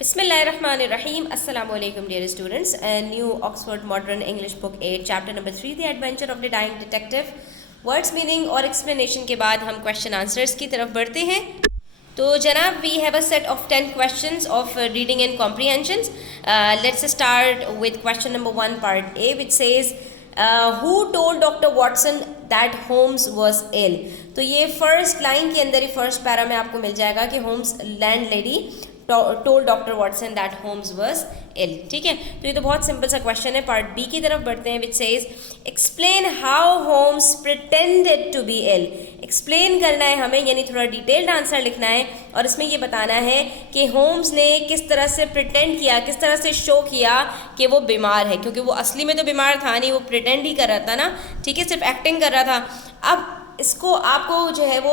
Bismillahirrahmanirrahim. Assalamu alaikum dear students. A new Oxford Modern English Book 8 chapter number 3 The Adventure of the Dying Detective. Words meaning और explanation के बाद हम question answers की तरफ बढ़ते हैं. तो जनाब we have a set of 10 questions of reading and comprehensions. Let's start with question number 1 part A which says who told Dr. Watson that Holmes was ill. तो ये फर्स्ट लाइन के अंदर ही फर्स्ट पैरा में आपको मिल जाएगा कि Holmes landlady told doctor Watson that Holmes was ill. ठीक है, तो ये तो बहुत सिंपल सा क्वेश्चन है. पार्ट बी की तरफ बढ़ते हैं which says explain how Holmes pretended to be ill. Explain करना है हमें, यानी थोड़ा डिटेल्ड आंसर लिखना है और इसमें ये बताना है कि होम्स ने किस तरह से प्रिटेंड किया, किस तरह से शो किया कि वो बीमार है, क्योंकि वो असली में तो बीमार था नहीं, वो प्रिटेंड ही कर रहा था ना. ठीक है, सिर्फ एक्टिंग कर रहा था. अब इसको आपको जो है वो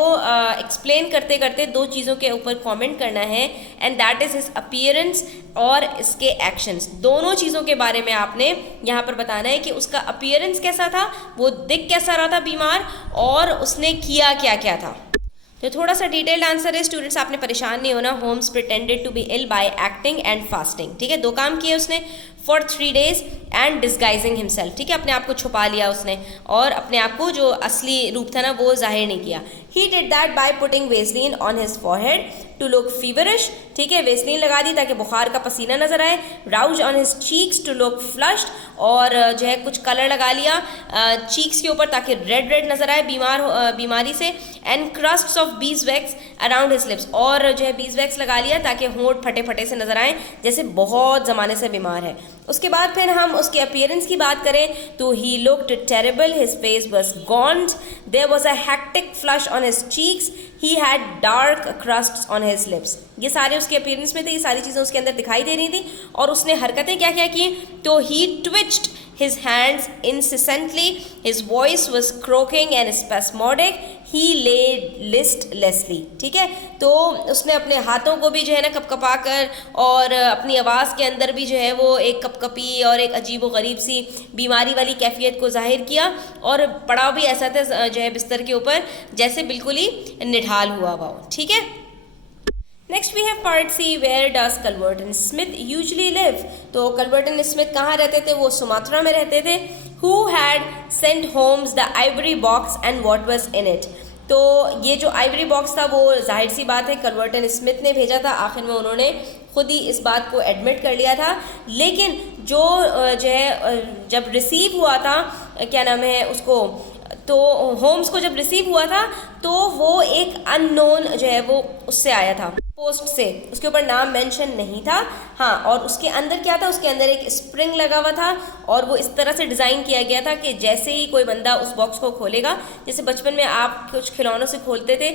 एक्सप्लेन करते करते दो चीज़ों के ऊपर कमेंट करना है and that is his appearance और इसके एक्शंस. दोनों चीज़ों के बारे में आपने यहाँ पर बताना है कि उसका अपीयरेंस कैसा था, वो दिख कैसा रहा था बीमार, और उसने किया क्या क्या था. तो थोड़ा सा डिटेल्ड आंसर है स्टूडेंट्स, आपने परेशान नहीं होना. Holmes pretended to be ill by acting and fasting. ठीक है, दो काम किए उसने, for 3 days and disguising himself. ठीक है, अपने आप को छुपा लिया उसने और अपने आप को जो असली रूप था ना वो जाहिर नहीं किया. He did that by putting Vaseline on his forehead to look feverish. ठीक है, वेसलीन लगा दी ताकि बुखार का पसीना नजर आए. Rouge on his cheeks to look flushed, और जो है कुछ कलर लगा लिया चीक्स के ऊपर ताकि रेड रेड नजर आए बीमारी से. And crusts of bees wax around his lips, और जो है बीज वैक्स लगा लिया ताकि होंठ फटे फटे से नजर आए जैसे बहुत ज़माने से बीमार है. उसके बाद फिर हम उसके अपीयरेंस की बात करें तो he looked terrible, his face was gaunt, there was a hectic flush on his cheeks, he had dark crusts on his lips. ये सारे उसके अपीयरेंस में थे, ये सारी चीज़ें उसके अंदर दिखाई दे रही थी. और उसने हरकतें क्या क्या की, तो ही ट्विच्ड his hands incessantly, his voice was croaking and spasmodic, he lay listlessly. ठीक है, तो उसने अपने हाथों को भी जो है ना कपकपा कर और अपनी आवाज़ के अंदर भी जो है वो एक कपकपी और एक अजीब व गरीब सी बीमारी वाली कैफियत को जाहिर किया, और पड़ा भी ऐसा था जो है बिस्तर के ऊपर जैसे बिल्कुल ही निढाल हुआ हुआ हो. ठीक है, next we have part C where does Culverton Smith usually live. तो कल्वर्टन स्मिथ कहाँ रहते थे, वो सुमात्रा में रहते थे. Who had sent Holmes the ivory box and what was in it. तो ये जो आइवरी बॉक्स था वो जाहिर सी बात है कल्वर्टन स्मिथ ने भेजा था. आखिर में उन्होंने खुद ही इस बात को एडमिट कर लिया था. लेकिन जो है जब रिसीव हुआ था, क्या नाम है उसको, तो होम्स को जब रिसीव हुआ था तो वो एक अननोन जो है वो उससे आया था, पोस्ट से. उसके ऊपर नाम मेंशन नहीं था. हाँ, और उसके अंदर क्या था, उसके अंदर एक स्प्रिंग लगा हुआ था और वो इस तरह से डिज़ाइन किया गया था कि जैसे ही कोई बंदा उस बॉक्स को खोलेगा, जैसे बचपन में आप कुछ खिलौनों से खोलते थे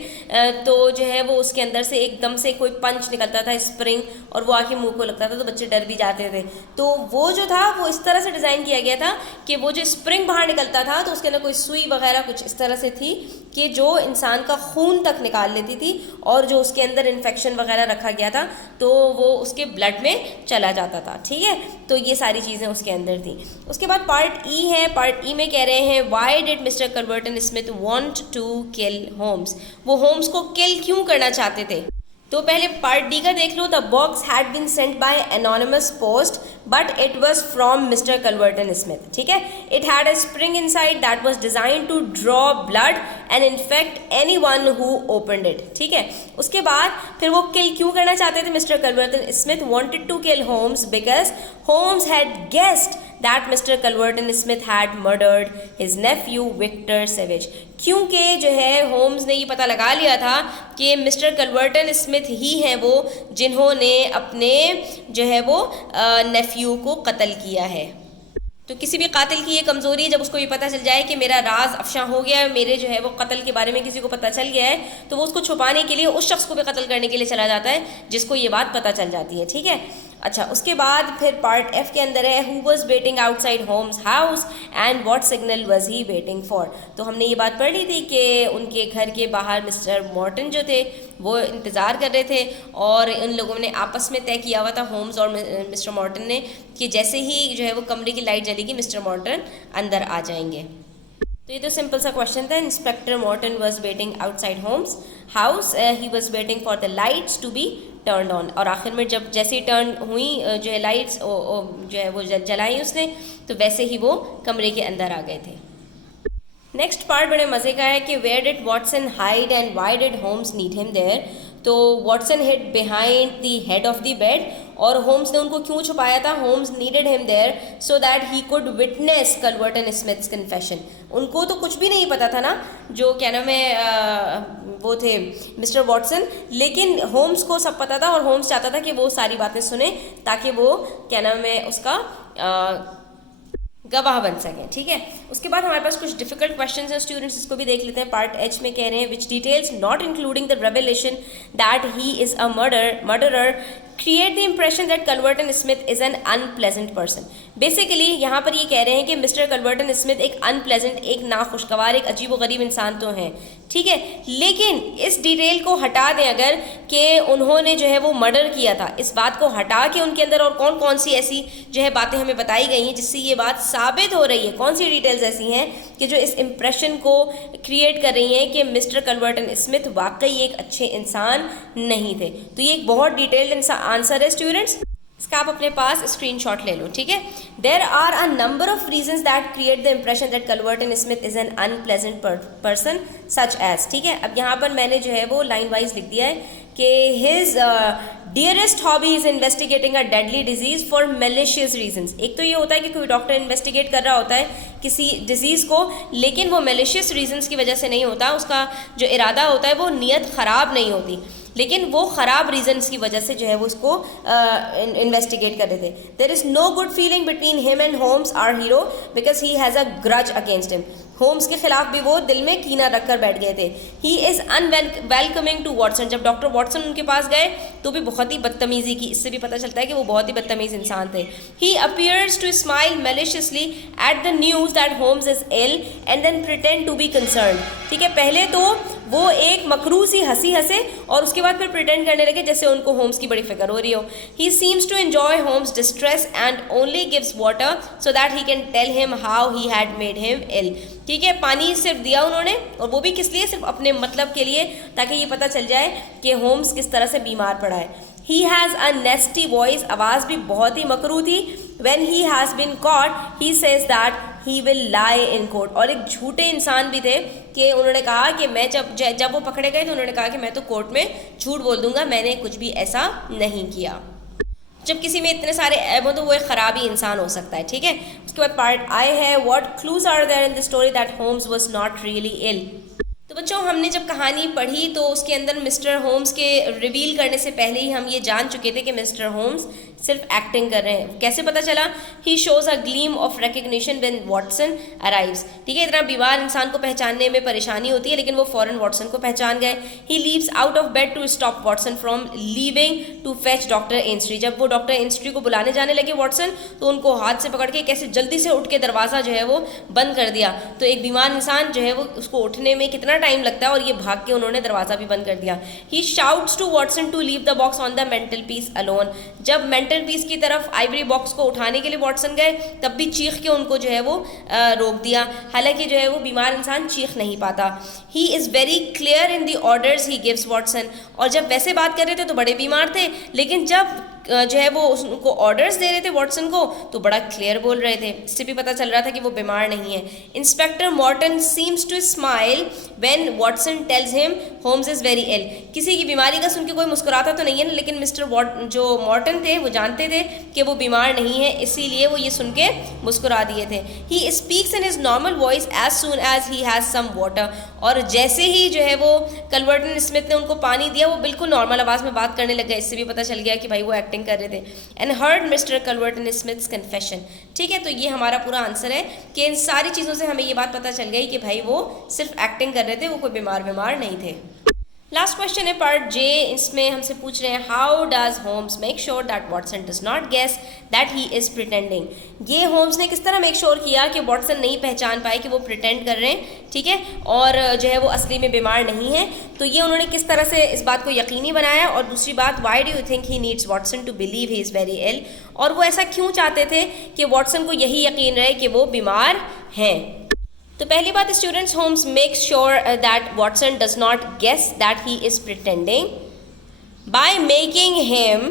तो जो है वो उसके अंदर से एकदम से कोई पंच निकलता था, स्प्रिंग, और वो आके मुंह को लगता था तो बच्चे डर भी जाते थे. तो वो जो था वो इस तरह से डिज़ाइन किया गया था कि वो जो स्प्रिंग बाहर निकलता था तो उसके अंदर कोई सुई वगैरह कुछ इस तरह से थी कि जो इंसान का खून तक निकाल लेती थी, और जो उसके अंदर इन्फेक्शन वगैरह रखा गया था तो वो उसके ब्लड में चला जाता था. ठीक है, तो ये सारी चीज़ें उसके अंदर थी. उसके बाद पार्ट ई है. पार्ट ई में कह रहे हैं why did Mr Culverton Smith want to kill Holmes. वो होम्स को किल क्यों करना चाहते थे. तो पहले पार्ट डी का देख लो. The box had been sent by anonymous post but it was from Mr Culverton Smith. ठीक है, it had a spring inside that was design to draw blood and infect anyone who opened it. ठीक है, उसके बाद फिर वो किल क्यों करना चाहते थे. Mister Culverton Smith wanted to kill Holmes because Holmes had guessed that Mr. Culverton Smith had murdered his nephew Victor Savage. क्योंकि जो है होम्स ने ये पता लगा लिया था कि मिस्टर कल्वर्टन स्मिथ ही हैं वो जिन्होंने अपने जो है वो नेफ्यू को कत्ल किया है. तो किसी भी कातिल की ये कमज़ोरी है, जब उसको ये पता चल जाए कि मेरा राज अफशा हो गया है, मेरे जो है वो कत्ल के बारे में किसी को पता चल गया है, तो वो उसको छुपाने के लिए उस शख्स को भी कत्ल करने के लिए चला जाता है जिसको ये बात पता चल जाती है. ठीक है, अच्छा, उसके बाद फिर पार्ट एफ के अंदर है who was waiting outside Holmes house and what signal was he waiting for. तो हमने ये बात पढ़ ली थी कि उनके घर के बाहर मिस्टर मॉर्टन जो थे वो इंतज़ार कर रहे थे, और इन लोगों ने आपस में तय किया हुआ था होम्स और मिस्टर मॉर्टन ने कि जैसे ही जो है वो कमरे की लाइट जलेगी मिस्टर मॉर्टन अंदर आ जाएंगे. तो ये तो सिंपल सा क्वेश्चन था. Inspector Morton was waiting outside Holmes house, he was waiting for the lights to be turn on, और आखिर में जब जैसे ही टर्न हुई जो है लाइट्स जो है वो जलाई उसने, तो वैसे ही वो कमरे के अंदर आ गए थे। नेक्स्ट पार्ट बड़े मज़े का है कि where did Watson hide and why did Holmes need him there. तो Watson hid behind the head of the bed, और होम्स ने उनको क्यों छुपाया था? Holmes needed him there so that he could witness Culverton Smith's confession. उनको तो कुछ भी नहीं पता था ना, जो क्या नाम है वो थे मिस्टर वॉटसन, लेकिन होम्स को सब पता था, और होम्स चाहता था कि वो सारी बातें सुने ताकि वो क्या नाम है उसका गवाह बन सकें। ठीक है, उसके बाद हमारे पास कुछ डिफिकल्ट क्वेश्चंस हैं स्टूडेंट्स, इसको भी देख लेते हैं। पार्ट एच में कह रहे हैं which details not including the revelation that he is a murderer create the impression that Culverton Smith is an unpleasant person. Basically यहाँ पर ये कह रहे हैं कि मिस्टर कल्वर्टन स्मिथ एक अनप्लेजेंट, एक नाखुशगवार, एक अजीब व गरीब इंसान तो हैं, ठीक है, लेकिन इस डिटेल को हटा दें अगर कि उन्होंने जो है वो मर्डर किया था, इस बात को हटा के उनके अंदर और कौन कौन सी ऐसी जो है बातें हमें बताई गई हैं जिससे ये बात साबित हो रही है, कौन सी डिटेल्स ऐसी हैं कि जो इस इम्प्रेशन को क्रिएट कर रही हैं कि मिस्टर कल्वर्टन स्मिथ वाकई एक अच्छे इंसान नहीं थे। तो ये एक बहुत डिटेल्ड आंसर है स्टूडेंट्स, इसका आप अपने पास स्क्रीनशॉट ले लो। ठीक है, there are a number of reasons that create the impression that Culverton Smith is an unpleasant person such as. ठीक है, अब यहाँ पर मैंने जो है वो लाइन वाइज लिख दिया है कि his dearest hobby is investigating a deadly disease for malicious reasons. एक तो ये होता है कि कोई डॉक्टर इन्वेस्टिगेट कर रहा होता है किसी डिजीज़ को, लेकिन वो मेलिशियस रीजंस की वजह से नहीं होता, उसका जो इरादा होता है वो नीयत ख़राब नहीं होती, लेकिन वो ख़राब रीजंस की वजह से जो है वो उसको इन्वेस्टिगेट कर रहे थे। There is no good feeling between him and Holmes our hero because he has a grudge against him. Holmes के खिलाफ भी वो दिल में कीना रख कर बैठ गए थे। He is unwelcoming to Watson. जब डॉक्टर वॉटसन उनके पास गए तो भी बहुत ही बदतमीज़ी की, इससे भी पता चलता है कि वो बहुत ही बदतमीज़ इंसान थे। He appears to smile maliciously at the news that Holmes is ill and then pretend to be concern. ठीक है, पहले तो वो एक मकरू सी हंसी हंसे और उसके बाद फिर प्रिटेंड करने लगे जैसे उनको होम्स की बड़ी फिक्र हो रही हो। He seems to enjoy Holmes distress and only gives water so that he can tell him how he had made him ill. ठीक है, पानी सिर्फ दिया उन्होंने, और वो भी किस लिए? सिर्फ अपने मतलब के लिए, ताकि ये पता चल जाए कि होम्स किस तरह से बीमार पड़ा है। He has a nasty voice, आवाज़ भी बहुत ही मकरू थी। When he has been caught, he says that he will lie in court। और एक झूठे इंसान भी थे कि उन्होंने कहा कि मैं जब वो पकड़े गए तो उन्होंने कहा कि मैं तो कोर्ट में झूठ बोल दूंगा, मैंने कुछ भी ऐसा नहीं किया। जब किसी में इतने सारे ऐब हो तो वो एक ख़राबी इंसान हो सकता है। ठीक है, उसके बाद पार्ट आई है what clues are there in the story that Holmes was not really ill. तो बच्चों, हमने जब कहानी पढ़ी तो उसके अंदर मिस्टर होम्स के रिवील करने से पहले ही हम ये जान चुके थे कि मिस्टर होम्स सिर्फ एक्टिंग कर रहे हैं। कैसे पता चला? He shows a gleam of recognition when Watson arrives. ठीक है, इतना बीमार इंसान को पहचानने में परेशानी होती है, लेकिन वो फ़ौरन वॉटसन को पहचान गए। He leaps out of bed to stop Watson from leaving to fetch doctor Ainstree. जब वो डॉक्टर एंस्ट्री को बुलाने जाने लगे वॉटसन, तो उनको हाथ से पकड़ के कैसे जल्दी से उठ के दरवाज़ा जो है वो बंद कर दिया। तो एक बीमार इंसान जो है वो उसको उठने में कितना टाइम लगता है, और ये भाग के उन्होंने दरवाज़ा भी बंद कर दिया। He shouts to Watson to leave the box on the mantel piece alone. जब मेंटल पीस की तरफ आइवरी बॉक्स को उठाने के लिए वॉटसन गए, तब भी चीख के उनको जो है वो रोक दिया। हालांकि जो है वो बीमार इंसान चीख नहीं पाता। ही is very clear in the orders he gives Watson. और जब वैसे बात कर रहे थे तो बड़े बीमार थे, लेकिन जब जो है वो उनको ऑर्डर्स दे रहे थे वॉटसन को तो बड़ा क्लियर बोल रहे थे। इससे भी पता चल रहा था कि वो बीमार नहीं है। Inspector Morton seems to smile when Watson tells him Holmes is very ill. किसी की बीमारी का सुन के कोई मुस्कुराता तो नहीं है ना, लेकिन मिस्टर जो मॉर्टन थे वो जानते थे कि वो बीमार नहीं है, इसीलिए वो ये सुन के मुस्कुरा दिए थे। He speaks in his normal voice as soon as he has some water. और जैसे ही जो है वो कल्वर्टन स्मिथ ने उनको पानी दिया, वो बिल्कुल नॉर्मल आवाज़ में बात करने लग गए। इससे भी पता चल गया कि भाई वो एक्टिंग कर रहे थे। And heard mister Culverton Smith's confession. ठीक है, तो ये हमारा पूरा आंसर है कि इन सारी चीज़ों से हमें ये बात पता चल गई कि भाई वो सिर्फ एक्टिंग कर रहे थे, वो कोई बीमार नहीं थे। लास्ट क्वेश्चन है पार्ट जे। इसमें हमसे पूछ रहे हैं how does Holmes make sure that Watson does not guess that he is pretending. ये होम्स ने किस तरह मेक श्योर किया कि वॉटसन नहीं पहचान पाए कि वो प्रिटेंड कर रहे हैं, ठीक है, और जो है वो असली में बीमार नहीं है। तो ये उन्होंने किस तरह से इस बात को यकीनी बनाया। और दूसरी बात, why do you think he needs Watson to believe he is very ill. और वो ऐसा क्यों चाहते थे कि वॉटसन को यही यकीन रहे कि वो बीमार हैं। तो पहली बात, students, Holmes make sure that Watson does not guess that he is pretending by making him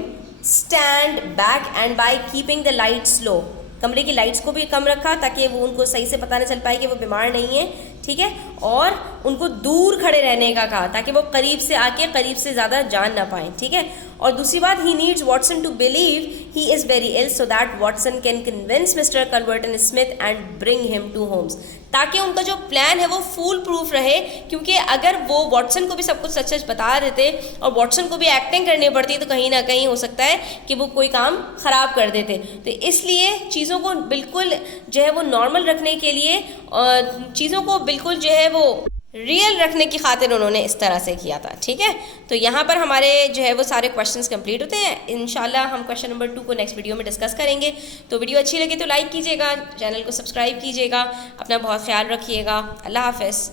stand back and by keeping the lights low, कमरे की लाइट्स को भी कम रखा ताकि वो उनको सही से पता न चल पाए कि वो बीमार नहीं है, ठीक है, और उनको दूर खड़े रहने का कहा ताकि वो करीब से आके करीब से ज़्यादा जान ना पाएँ, ठीक है। और दूसरी बात, he needs Watson to believe he is very ill so that Watson can convince mister Culverton Smith and bring him to Holmes, ताकि उनका जो प्लान है वो फूल प्रूफ रहे, क्योंकि अगर वो वॉटसन को भी सब कुछ सच सच बता देते और वॉटसन को भी एक्टिंग करनी पड़ती तो कहीं ना कहीं हो सकता है कि वो कोई काम ख़राब कर देते। तो इसलिए चीज़ों को बिल्कुल जो है वो नॉर्मल रखने के लिए और चीज़ों को बिल्कुल जो है वो रियल रखने की खातिर उन्होंने इस तरह से किया था, ठीक है। तो यहाँ पर हमारे जो है वो सारे क्वेश्चंस कंप्लीट होते हैं। इंशाल्लाह हम क्वेश्चन नंबर 2 को नेक्स्ट वीडियो में डिस्कस करेंगे। तो वीडियो अच्छी लगे तो लाइक कीजिएगा, चैनल को सब्सक्राइब कीजिएगा, अपना बहुत ख्याल रखिएगा। अल्लाह हाफ़िज़।